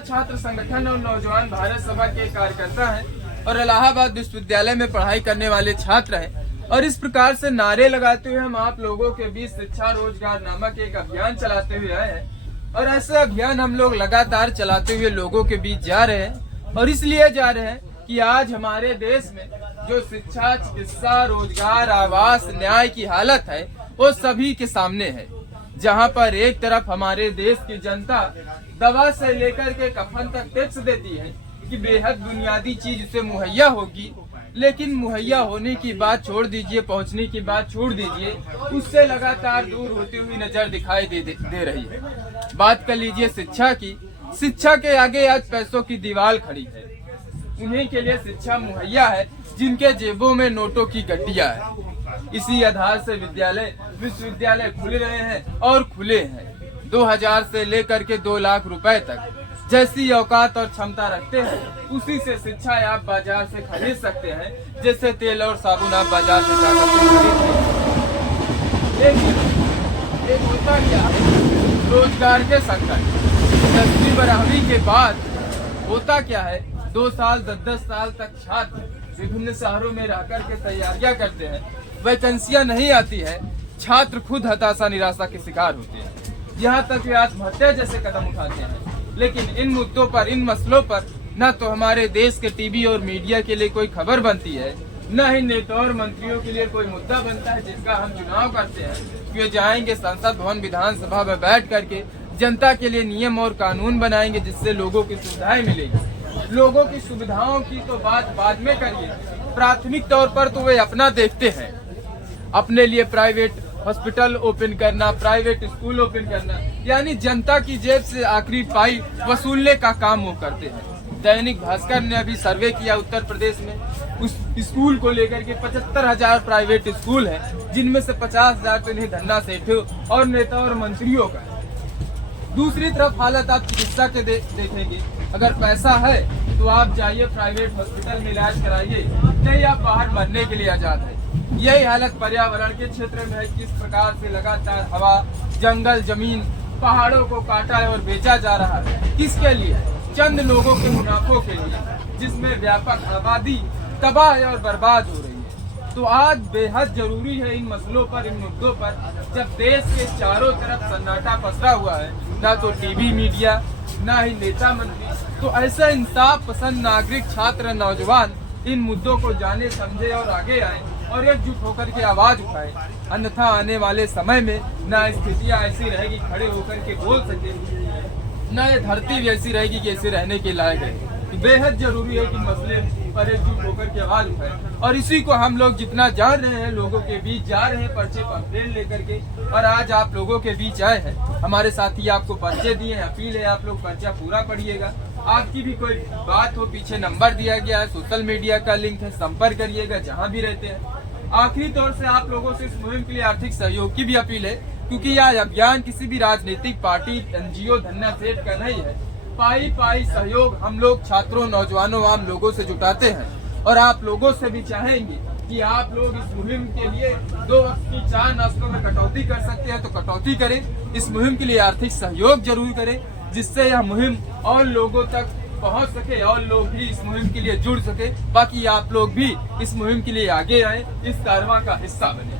छात्र संगठन और नौजवान भारत सभा के कार्यकर्ता हैं और इलाहाबाद विश्वविद्यालय में पढ़ाई करने वाले छात्र हैं और इस प्रकार से नारे लगाते हुए हम आप लोगों के बीच शिक्षा रोजगार नामक एक अभियान चलाते हुए आए हैं। और ऐसा अभियान हम लोग लगातार चलाते हुए लोगों के बीच जा रहे हैं और इसलिए जा रहे हैं कि आज हमारे देश में जो शिक्षा, चिकित्सा, रोजगार, आवास, न्याय की हालत है वो सभी के सामने है। जहां पर एक तरफ हमारे देश की जनता दवा से लेकर के कफन तक टैक्स देती है कि बेहद बुनियादी चीज उसे मुहैया होगी, लेकिन मुहैया होने की बात छोड़ दीजिए, पहुंचने की बात छोड़ दीजिए, उससे लगातार दूर होती हुई नजर दिखाई दे रही है। बात कर लीजिए शिक्षा की। शिक्षा के आगे आज पैसों की दीवार खड़ी है। उन्हीं के लिए शिक्षा मुहैया है जिनके जेबों में नोटों की गड्डियां है। इसी आधार से विश्वविद्यालय खुल रहे हैं और खुले हैं। 2000 से लेकर के 2 लाख रुपए तक जैसी औकात और क्षमता रखते हैं, उसी से शिक्षा आप बाजार से खरीद सकते हैं, जैसे तेल और साबुन आप बाजार से जाकर खरीद सकते हैं। एक होता क्या है रोजगार के संकट। 10वीं 12वीं के बाद होता क्या है, 2 साल 10-10 साल तक छात्र विभिन्न शहरों में रहकर के तैयारियां करते हैं, वैकेंसियां नहीं आती है, छात्र खुद हताशा निराशा के शिकार होते हैं, यहाँ तक कि आत्महत्या जैसे कदम उठाते हैं। लेकिन इन मुद्दों पर, इन मसलों पर न तो हमारे देश के टीवी और मीडिया के लिए कोई खबर बनती है, न ही नेता और मंत्रियों के लिए कोई मुद्दा बनता है जिसका हम चुनाव करते हैं कि वे जाएंगे संसद भवन, विधानसभा में बैठ करके जनता के लिए नियम और कानून बनाएंगे जिससे लोगों की सुविधाएं मिलेगी। लोगों की सुविधाओं की तो बात बाद में करिए, प्राथमिक तौर पर तो वे अपना देखते हैं। अपने लिए प्राइवेट हॉस्पिटल ओपन करना, प्राइवेट स्कूल ओपन करना, यानी जनता की जेब से आखिरी पाई वसूलने का काम वो करते हैं। दैनिक भास्कर ने अभी सर्वे किया उत्तर प्रदेश में, उस स्कूल को लेकर के 75,000 प्राइवेट स्कूल हैं, जिनमें से 50,000 तो इन्हें धन्ना सेठों और नेता और मंत्रियों का है। दूसरी तरफ हालत आप चिकित्सा के देखेंगे। अगर पैसा है तो आप जाइए प्राइवेट हॉस्पिटल में इलाज कराइए, नहीं आप बाहर मरने के लिए आजाद है। यही हालत पर्यावरण के क्षेत्र में है। किस प्रकार से लगातार हवा, जंगल, जमीन, पहाड़ों को काटा है और बेचा जा रहा है। किसके लिए? चंद लोगों के मुनाफों के लिए, जिसमें व्यापक आबादी तबाह और बर्बाद हो रही है। तो आज बेहद जरूरी है इन मसलों पर, इन मुद्दों पर, जब देश के चारों तरफ सन्नाटा पसरा हुआ है, ना तो टीवी मीडिया, ना ही नेता मंत्री, तो ऐसे इंसाफ पसंद नागरिक, छात्र, नौजवान इन मुद्दों को जाने, समझे और आगे आए और एकजुट होकर के आवाज उठाए। अन्यथा आने वाले समय में न स्थितियां ऐसी रहेगी खड़े होकर के बोल सके, न ये धरती भी ऐसी रहेगी कि ऐसे रहने के लायक है। तो बेहद जरूरी है कि मसले पर एकजुट होकर के आवाज उठाए और इसी को हम लोग जितना जान रहे हैं, लोगों के बीच जा रहे हैं पर्चे पंफलेट लेकर के, और आज आप लोगों के बीच आए हैं। हमारे साथी आपको पर्चे दिए हैं, अपील है आप लोग पर्चा पूरा पढ़िएगा। आपकी भी कोई बात हो, पीछे नंबर दिया गया है, सोशल मीडिया का लिंक है, संपर्क करिएगा जहाँ भी रहते हैं। आखिरी तौर से आप लोगों से इस मुहिम के लिए आर्थिक सहयोग की भी अपील है, क्योंकि यह अभियान किसी भी राजनीतिक पार्टी, एनजीओ, धन्ना सेठ का नहीं है। पाई सहयोग हम लोग छात्रों, नौजवानों, आम लोगों से जुटाते हैं और आप लोगों से भी चाहेंगे कि आप लोग इस मुहिम के लिए 2 वक्त की 4 नाश्तों में कटौती कर सकते हैं तो कटौती करें। इस मुहिम के लिए आर्थिक सहयोग जरूर करें, जिससे यह मुहिम और लोगों तक पहुंच सके और लोग भी इस मुहिम के लिए जुड़ सके। बाकी आप लोग भी इस मुहिम के लिए आगे आए, इस कारवां का हिस्सा बने।